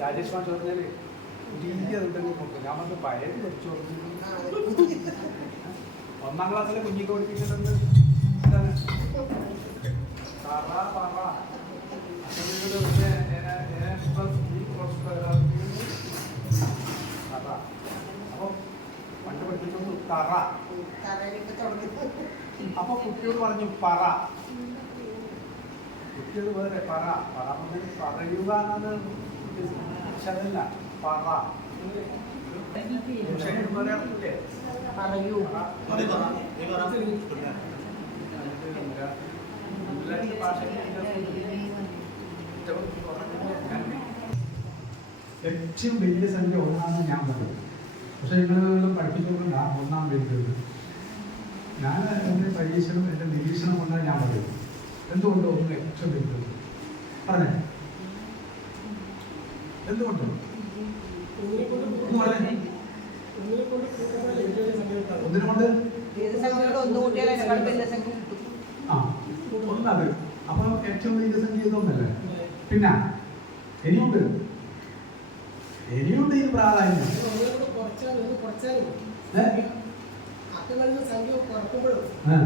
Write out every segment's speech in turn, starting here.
രാജേഷ് മാഷ് പറഞ്ഞാൽ രീതി ഞാൻ വന്ന് പഴയത് പഠിച്ചു ഒന്നാം ക്ലാസ്സിലെ കുഞ്ഞിക്ക് പറ. അപ്പൊ കുട്ടിയോട് പറഞ്ഞു പറ കുട്ടിയോട് വേറെ പറ പറ പറയുക എന്നാണ് പറയൂ. ഏറ്റവും വലിയ സംഖ്യ ഒന്നാണെന്ന് ഞാൻ പറയും. പക്ഷെ നിങ്ങളെല്ലാം പഠിപ്പിച്ചുകൊണ്ടാ ഒന്നാം വരുന്നത് ഞാൻ എന്റെ പരീക്ഷണം എന്റെ നിരീക്ഷണം കൊണ്ടാണ് ഞാൻ പറയുന്നത്. എന്തുകൊണ്ട് ഒന്ന് ഏറ്റവും വരുന്നത് പറഞ്ഞേ എന്തുകൊണ്ട് ഒന്ന് പറഞ്ഞേ ഒന്നിനുകൊണ്ട് ഏത് സംഖ്യയോട് ഒന്ന് കൂട്ടിയാൽ അതിനേക്കാൾ വലിയ സംഖ്യ കിട്ടും. ആ ഒന്നത്. അപ്പൊ ഏറ്റവും വലിയ സംഖ്യ പിന്നെ ഇനിയുണ്ട്. ഇനിയുണ്ട് ഈ പ്രാധാന്യം. അതൊന്നല്ല ആ.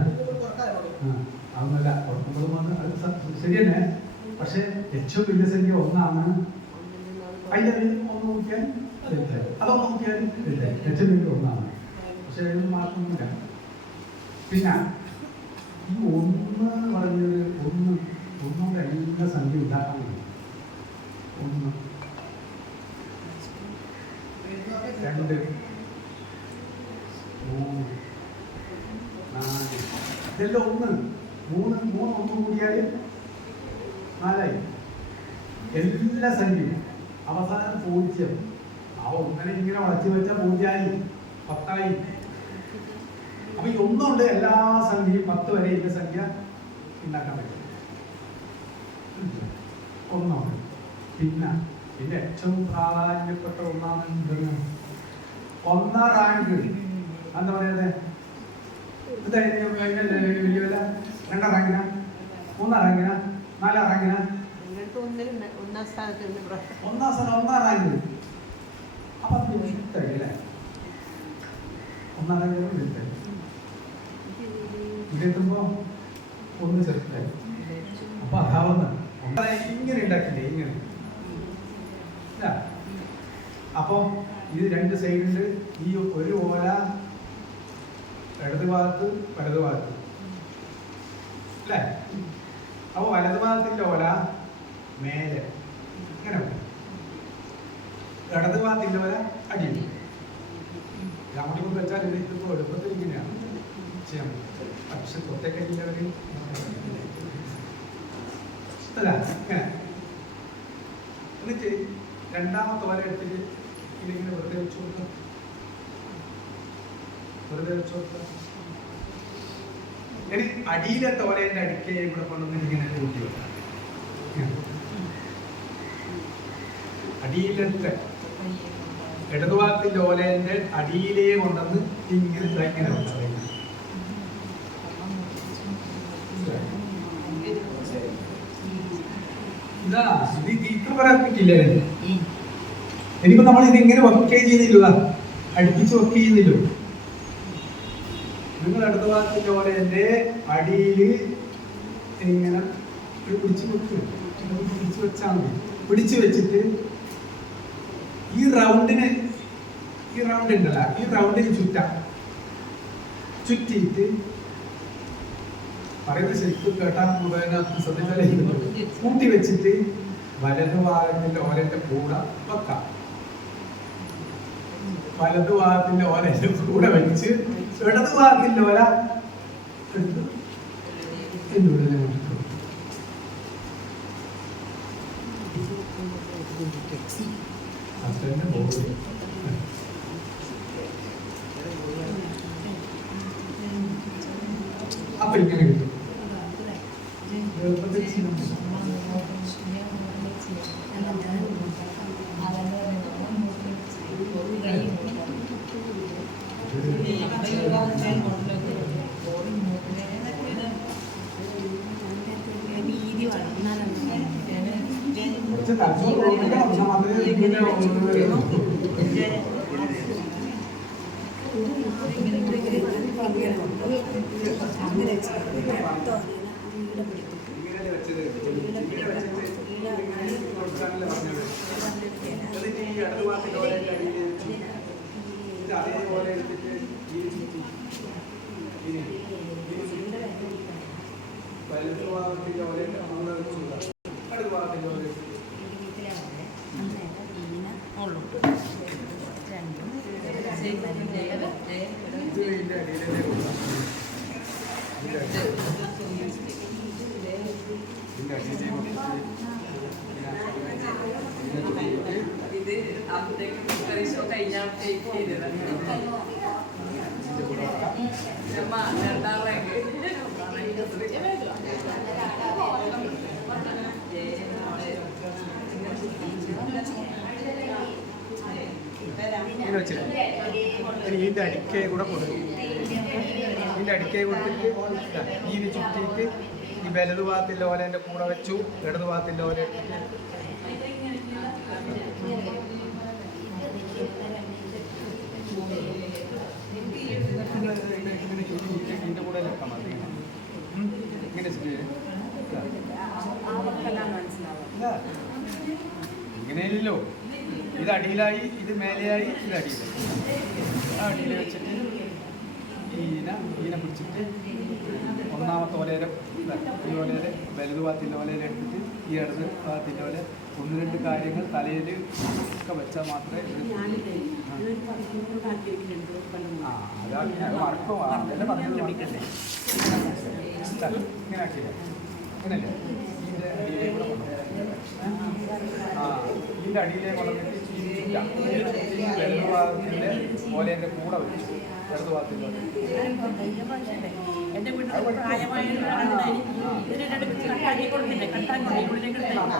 ആ, അതൊന്നുമല്ല. കുറക്കുമ്പോഴും വന്ന് അത് സ- ശരി തന്നെ പക്ഷെ ഏറ്റവും വലിയ സംഖ്യ ഒന്നാണ് അടിയിൽ ഒന്ന് നോക്കിയാൽ അതൊന്ന് നോക്കിയാൽ ഏറ്റവും വലിയ ഒന്നാണ്. പക്ഷെ അതിന് മാറ്റമൊന്നുമില്ല. പിന്നെ ഈ ഒന്ന് എന്ന് പറഞ്ഞൊരു ഒന്ന് ഒന്നും എല്ലാ സംഖ്യ ഉണ്ടാക്കാൻ കഴിയും ഒന്ന്. രണ്ട്. മൂന്ന്. നാല്. ഇതെല്ലാം ഒന്ന്. മൂന്ന് മൂന്ന് ഒന്ന് കൂടിയാൽ നാലായി. എല്ലാ സംഖ്യയും. അവസാനം പൂജ്യം. ആ ഒന്നിനെ ഇങ്ങനെ വളച്ചു വെച്ച പൂജ്യായി പത്തായി. അപ്പൊ ഈ ഒന്നുകൊണ്ട് എല്ലാ സംഖ്യയും പത്ത് വരെ ഇന്ന സംഖ്യ ഉണ്ടാക്കാൻ പറ്റും. ഒന്നുണ്ട് പിന്നെ പിന്നെ ഏറ്റവും പ്രാധാന്യപ്പെട്ട ഒന്നാണ് ഒന്നാം റാങ്ക്. എന്താ കഴിഞ്ഞല്ലേ വലിയ വില രണ്ടാം റാങ്കിനാ? മൂന്നാം റാങ്കിനാ? നാലാം റാങ്കിനാ? ഒന്നാം സ്ഥാനത്ത് ഒന്നാം സ്ഥലം ഒന്നാം റാങ്ക് അപ്പൊ ഒന്നാം റാങ്ക് ഒന്ന് അതാവുന്ന. ഇങ്ങനെ ഉണ്ടാക്കില്ലേ ഇങ്ങനെ. അപ്പം ഇത് രണ്ട് സൈഡിൽ ഈ ഒരു ഓല ഇടത് ഭാഗത്ത് വലത് ഭാഗത്ത്. അല്ലേ? അപ്പൊ വലത് ഭാഗത്തിന്റെ ഓല മേലെ. ഇങ്ങനെ. ഇടത് ഭാഗത്തിന്റെ ഓല അടിയിൽ അങ്ങോട്ടും വെച്ചാൽ ഇത് ഇതിപ്പോ എളുപ്പത്തിൽ ഇങ്ങനെയാണ് ചെയ്യാൻ പറ്റും. പക്ഷെ കൊത്തക്കല്ലില്ലവര് അല്ല ഇങ്ങനെ. രണ്ടാമത്തെ വര എടുത്തിട്ട് ഇതിങ്ങനെ വെറുതെ വെച്ച് കൊടുക്കാം അടിയിലെ തോലേന്റെ അടിക്കേ ഇവിടെ കൊണ്ടുവന്ന് ഇങ്ങനെ കൂട്ടി വെക്കാം. അടിയിലത്തെ ഇടതുഭാഗത്തിന്റെ ലോലേന്റെ അടിയിലേ കൊണ്ടെന്ന് ഇങ്ങനെ ഇങ്ങനെ വെക്കാം ഇതാ ഇത് ഇത് ഇത്ര പറയാൻ പറ്റില്ല ഇനിയിപ്പോ നമ്മൾ ഇത് ഇങ്ങനെ വർക്ക് ചെയ്യുന്നില്ല അടുപ്പിച്ച് വർക്ക് ചെയ്യുന്നില്ലോ നിങ്ങൾ അടുത്ത ഭാഗത്ത് പോലെ എന്റെ അടിയിൽ ഇങ്ങനെ പിടിച്ച് വെക്കും. പിടിച്ച് വെച്ചാൽ മതി. പിടിച്ചു വെച്ചിട്ട് ഈ റൗണ്ടിനെ ഈ റൗണ്ട് ഉണ്ടല്ല ഈ റൗണ്ടിന് ചുറ്റാം. ചുറ്റിയിട്ട് പറയുന്നത് ശരിക്കും കേട്ടാൽ മുഴുവനകത്ത്. കൂട്ടി വെച്ചിട്ട് വലതുഭാഗത്തിന്റെ ഓരന്റെ കൂടെ വെക്കാം. വലതുഭാഗത്തിന്റെ ഓരന്റെ കൂടെ വെച്ച് ഇടതുഭാഗത്തിന്റെ ഓല എടുത്ത്. ഇതിന്റെ ഉള്ളിൽ ഇട്ടു. ഹസ്ബൻഡിന്റെ ബോഡി അപ്പൊ ഇങ്ങനെ കിട്ടും എളുപ്പത്തിൽ ചെയ്യാൻ പറ്റും. കുറച്ച് തലച്ചോറ് പ്രവർത്തിക്കണം. എന്നാൽ മാത്രമേ ഇതിന്റെ ഉള്ളിൽ വരൂ. ഇങ്ങനെയല്ലേ വെച്ചത്? ഇങ്ങനെ വെച്ചിട്ട് ഇങ്ങനെ കൊടുക്കാനല്ലേ പറഞ്ഞത്? എന്നിട്ട് ഈ ഇടതുഭാഗത്തിന്റെ ഓലയുടെ അടിയിൽ വെച്ചു. ഇത് അതേപോലെ എടുത്തിട്ട് ഈ ചുറ്റി. ഇനി, ഇനി ചുറ്റി. വലതുഭാഗത്തിന്റെ ഓലയുടെ കൂടെ വെച്ചു. ഇടതുഭാഗത്തിന്റെ ഓല വെച്ചിട്ട് ഇത് ഇതിന്റെ അടിയിലല്ലേ കൊടുക്കാം. ഇതിന്റെ അടിയിൽ. ഇതിന്റെ അടിയിലേ കൊടുത്തിട്ട് ഇത് അപ്പത്തേക്ക് കുക്കറി ഷോ കഴിഞ്ഞപ്പോഴത്തേക്ക് ചെയ്തതാണ് ഇതിന്റെ കൂടെ വെക്കാം. അമ്മ രണ്ടാം റാങ്ക് ഇങ്ങനെ വെച്ചിട്ട് ഇനി ഇതിന്റെ അടിക്കയെ കൂടെ കൊടുക്കും. ഇതിന്റെ അടിക്കയെ കൊടുത്തിട്ട് ഈ ഈ ചുറ്റിയിട്ട് ഈ വലതു ഭാഗത്തിന്റെ ഓല എന്റെ കൂടെ വെച്ചു ഇടതു ഭാഗത്തിന്റെ ഓല. ഇങ്ങനെയല്ലോ ഇത് അടിയിലായി ഇത് മേലെയായി ഇത് അടിയിലായി. അടിയിൽ വെച്ചിട്ട് ഈന ഈന പിടിച്ചിട്ട് ഒന്നാമത്തെ ഓലയിലെ ഈ ഓലയിലെ വലുത് ഭാഗത്തിന്റെ ഓലയിലെ എടുത്തിട്ട് ഈ ഇടത് ഭാഗത്തിന്റെ ഓല ഒന്ന് രണ്ട് കാര്യങ്ങൾ തലയിൽ ഒക്കെ വെച്ചാൽ മാത്രമേ ആ. അതാ മറക്കോ. അതല്ലേ പറഞ്ഞത്? ഇങ്ങനെ ആക്കിയില്ലേ? ഇങ്ങനല്ലേ ഇതിന്റെ അടിയിലേക്ക് ഇതിന്റെ അടിയിലേക്ക് കൊണ്ടുവന്നിട്ട് ഈ ചുറ്റാം. ഈ വലതു ഭാഗത്തിന്റെ ഓലേന്റെ കൂടെ വെച്ചു ഇടതു ഭാഗത്തിന്റെ ഓല എന്റെ വീട്ടിൽ പ്രായമായ ഒരു ആളുണ്ടായി. ഇതിനെ രണ്ട് കട്ടാക്കി കൊടുത്തില്ലേ കട്ടാൻ കൊണ്ടേ ഉള്ളിലേക്ക് ഇട്ടേ. ഞാൻ.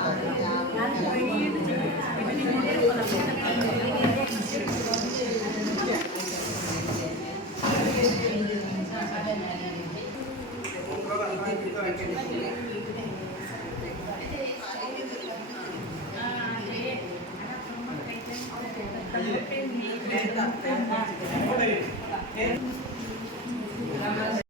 ഇതിനെ ഇങ്ങോട്ട് അപ്പൊ അതിന്റെ പാൽ ഇങ്ങനെയാവും ഈ- ഈ മോഡൽ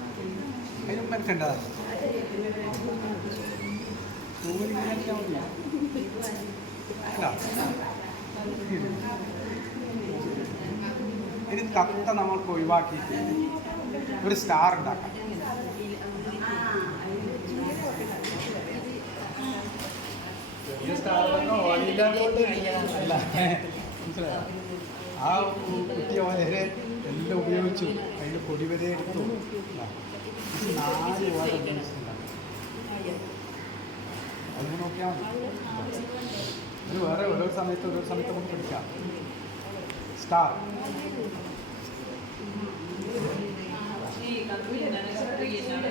അതിനും ഇനി കത്ത നമ്മൾക്ക് ഒഴിവാക്കിയിട്ട് ഒരു സ്റ്റാർ ഉണ്ടാക്കാം. അല്ല. ആ കുട്ടിയെ വളരെ എല്ലാം ഉപയോഗിച്ചു. അതിന്റെ പൊടി വരെ എടുത്തു. അങ്ങനെ നോക്കിയാൽ മതി വേറെ ഓരോ സമയത്ത് ഓരോ സമയത്ത് നമുക്ക് പഠിക്കാം സ്റ്റാർ.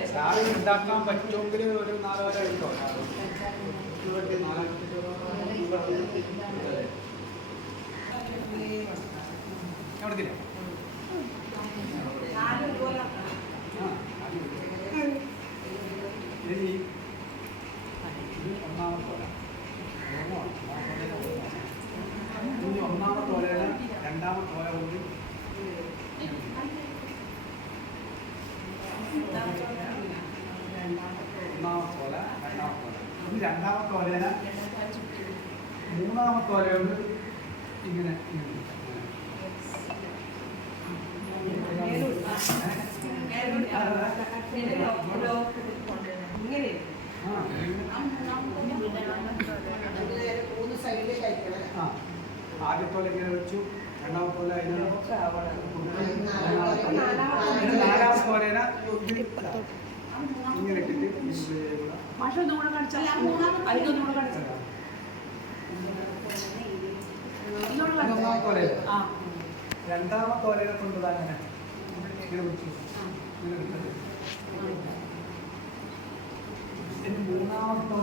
സ്റ്റാർ ഉണ്ടാക്കാൻ പറ്റുമെങ്കിൽ ഒരു നാലോ വരെ എവിടെ എവിടത്തില്ല ഇനി ഇത് ഒന്നാമത്തെ പോലെ ഇനി ഒന്നാമത്തെ പോലെയാണ് രണ്ടാമത്തെ പോലെ കൊണ്ട് ഒന്നാമത്തെ പോലെ രണ്ടാമത്തെ പോലെ ഇനി രണ്ടാമത്തെ പോലെയാണ് മൂന്നാമത്തെ പോലെ കൊണ്ട് ഇങ്ങനെ ഇങ്ങനെ ഇങ്ങനെ ആ അത് നേരെ മൂന്ന് സൈഡിലേക്ക് അയക്കണം ആ ആദ്യത്തെ പോലെ ഇങ്ങനെ വെച്ചു രണ്ടാമത്തെ പോലെ അതിന് പിന്നെ നാലാമത്തെ പോലെ ഇങ്ങനെ ഇട്ടിട്ട് ഇതിലൂടെ കൂടെ മാഷ രണ്ടാമത്തെ കൊണ്ടത് അങ്ങനെ മൂന്നാമത്തെ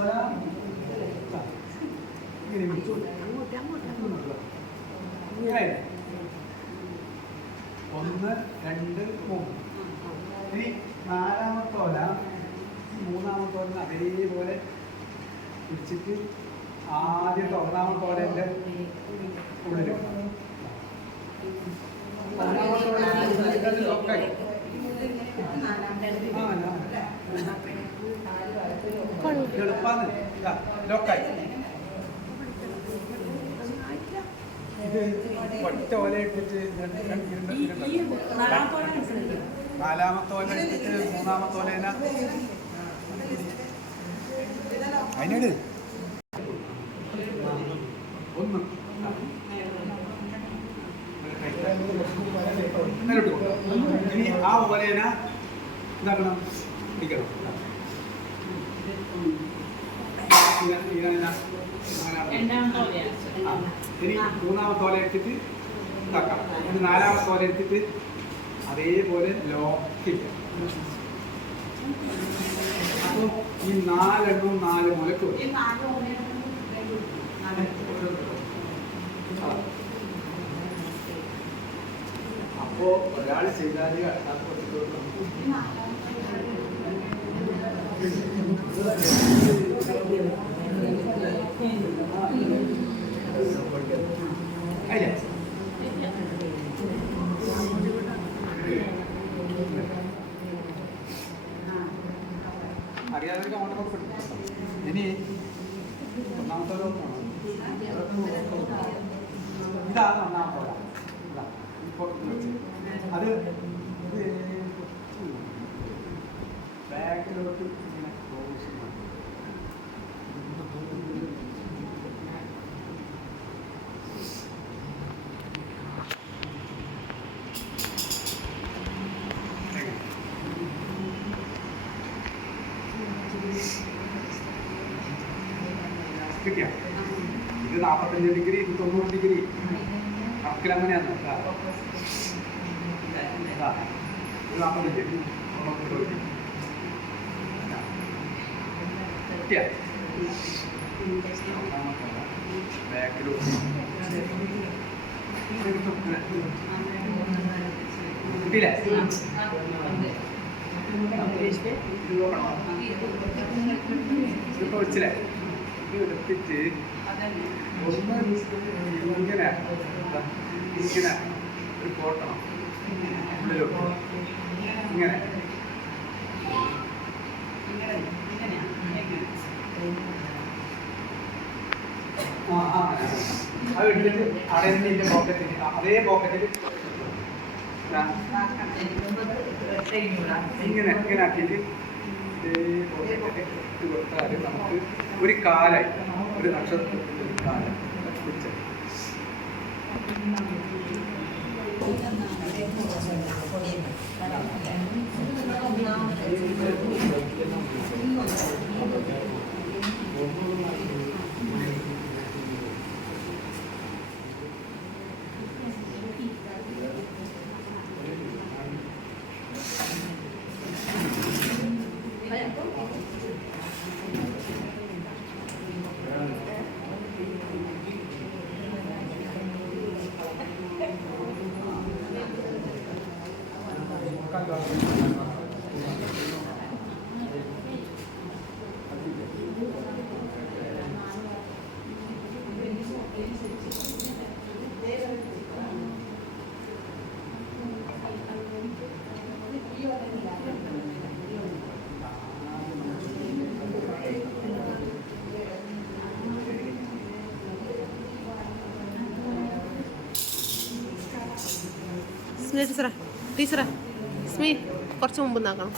ഒന്ന് രണ്ട് മൂന്ന് ഇനി നാലാമത്തെ മൂന്നാമത്തെ ഓല അതേപോലെ പിടിച്ചിട്ട് ആദ്യത്തെ ഒന്നാമത്തെ പോലെ ലോക്കായി ആ എളുപ്പാന്ന് ലോക്കായി ഇത് ഒറ്റ ഓല ഇട്ടിട്ട് നാലാമത്തെ ഓല എടുത്തിട്ട് മൂന്നാമത്തെ ഓലേന അതിനട്. ഇനി ആ ഓലേന ഇതാക്കണം. പിടിക്കണം. ഇനി മൂന്നാമത്തെ ഓല എടുത്തിട്ട് ഇതാക്കാം ഇനി നാലാമത്തെ ഓല എടുത്തിട്ട് അതേപോലെ ലോക്ക് അപ്പോൾ ഈ നാലെണ്ണവും നാല് മുലക്കും അപ്പോ ഒരാൾ ചെയ്താൽ അല്ലേ. അറിയാതെ പഠിക്കും ഇനി ഒന്നാമത്തെ. ഇതാണ് ഒന്നാമത്തെ ഇപ്പോൾ അത് ഇത് ബാക്കിലോട്ട് ഇങ്ങനെ ക്ലോസ് ചെയ്യണം. കിട്ടിയ ഇത് നാൽപ്പത്തഞ്ച് ഡിഗ്രി ഇത് തൊണ്ണൂറ് ഡിഗ്രി കണക്കിൽ അങ്ങനെയാണ് ഇതാ. ഇതാ. ഇത് നാൽപ്പത്തഞ്ച് ബാക്കിലോട്ട് കിട്ടിയില്ലേ? ഇതിപ്പോ വെച്ചില്ലേ ഇത് എടുത്തിട്ട് ഇങ്ങനെ ഒരു കോട്ടണം ഉള്ളിലോട്ട് ഇങ്ങനെ അത് എടുത്തിട്ട് അടയുന്നതിന്റെ പോക്കറ്റിൽ അതേ പോക്കറ്റിൽ ഇങ്ങനെ ഇങ്ങനെ ആക്കിയിട്ട് ഇതേ പോക്കറ്റിൽ കൊടുത്താൽ നമുക്ക് ഒരു കാലായി. ഒരു നക്ഷത്രത്തിൽ ഒരു Tisra, tisra. കുറച്ച് മുമ്പ് നാക്കണം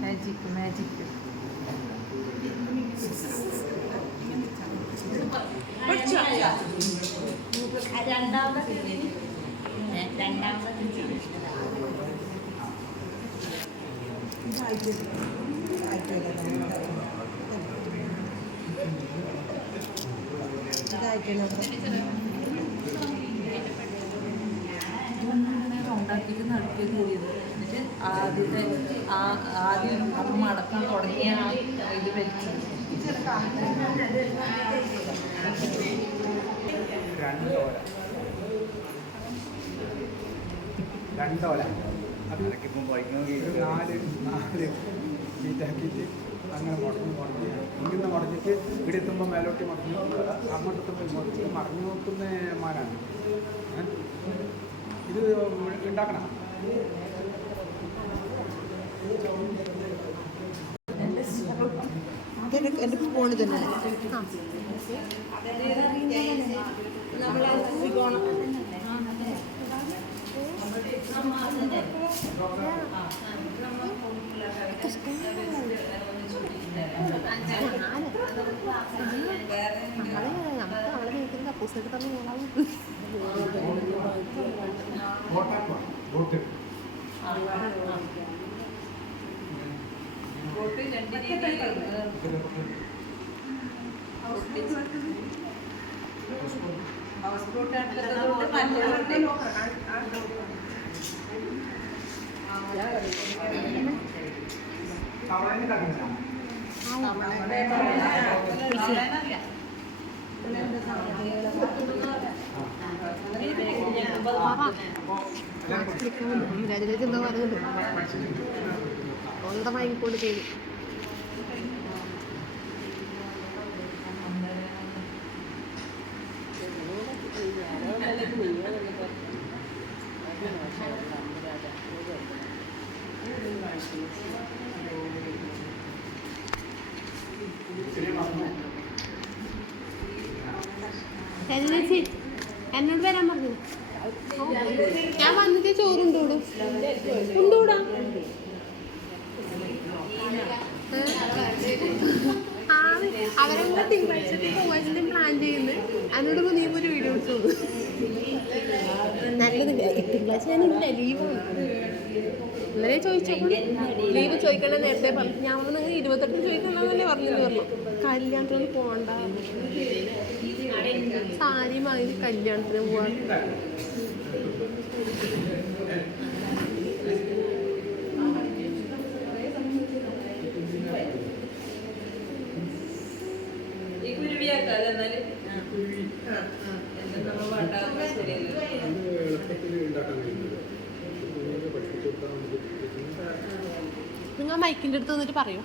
മാജിക് മാജിക് രണ്ടാമത്തെ രണ്ടാമത്തെ ഉണ്ടാക്കിയിട്ട് നടത്തി കൂടിയത് എന്നിട്ട് ആദ്യത്തെ ആദ്യം അത് മടക്കാൻ തുടങ്ങിയ ആ ഇത് വെച്ച് രണ്ടോല രണ്ടോല അത് ഇറക്കിപ്പോ നാല് നാല് സീറ്റാക്കിയിട്ട് അങ്ങനെ മുടങ്ങി മുടങ്ങി. ഇങ്ങനെ മുടങ്ങിയിട്ട് ഇവിടെ എത്തുമ്പോൾ മേലോട്ട് മുടങ്ങി. അങ്ങോട്ട് എത്തുമ്പോൾ ഇങ്ങോട്ട് മറിഞ്ഞു നോക്കുന്ന മാനാണ്? ഇത് ഉണ്ടാക്കണം? എന്റെ ഫോണിൽ തന്നെ. അവളെ മേടിക്കുന്ന കപ്പൂസൊക്കെ തന്നെ ഹൗസ് ബോട്ട് എടുത്തതുകൊണ്ട് രാജരാജ് എന്തോ പറയുന്നുണ്ട് ഓളുടെ വാങ്ങിക്കൊണ്ട് ചെയ്തു എന്നോട് വരാൻ പറഞ്ഞു ഞാൻ വന്നിട്ട് ചോറുണ്ടോടും ഉണ്ടൂടാ? അവരങ്ങനെ തിങ്കളാഴ്ചത്തേക്ക് പോകാൻ പ്ലാൻ ചെയ്യുന്നു? എന്നോട് നീ ഒരു വീഡിയോ ഇന്നലെ ചോദിച്ചപ്പോൾ ലീവ് ചോദിക്കണ നേരത്തെ ഞാൻ ഇരുപത്തെട്ടിന് ചോദിക്കണമെന്നല്ലേ പറഞ്ഞെന്ന് പോണ്ട. സാരി വാങ്ങി കല്യാണത്തിന് പോവാൻ ശരിയല്ല? നിങ്ങൾ മൈക്കിന്റെ അടുത്ത് വന്നിട്ട് പറയൂ.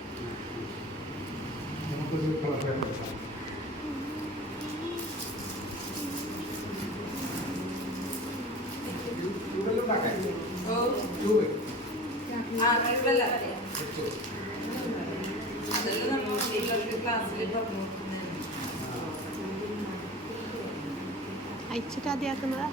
അതെല്ലാം നമ്മൾ കുട്ടികൾക്ക് ക്ലാസ്സിൽ പറഞ്ഞു അയച്ചിട്ട് ആദ്യമാക്കുന്നതാ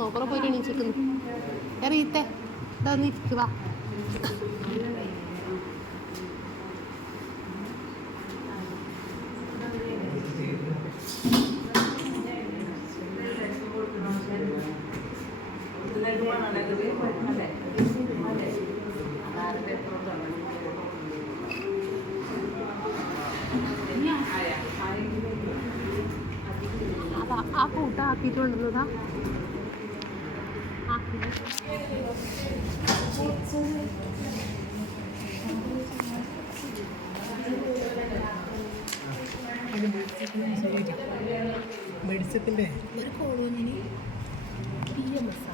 റീത്തക്കാലം അടുത്തു നോക്കറ പോയി എണീച്ചിരിക്കുന്നു ഏ റീത്തെ ഇതാ ഒന്ന് ഇരിക്കുക ആ കൂട്ട ആക്കിയിട്ടുണ്ടെന്നതാ മെഡിസത്തിന്റെ ഒരു എസ്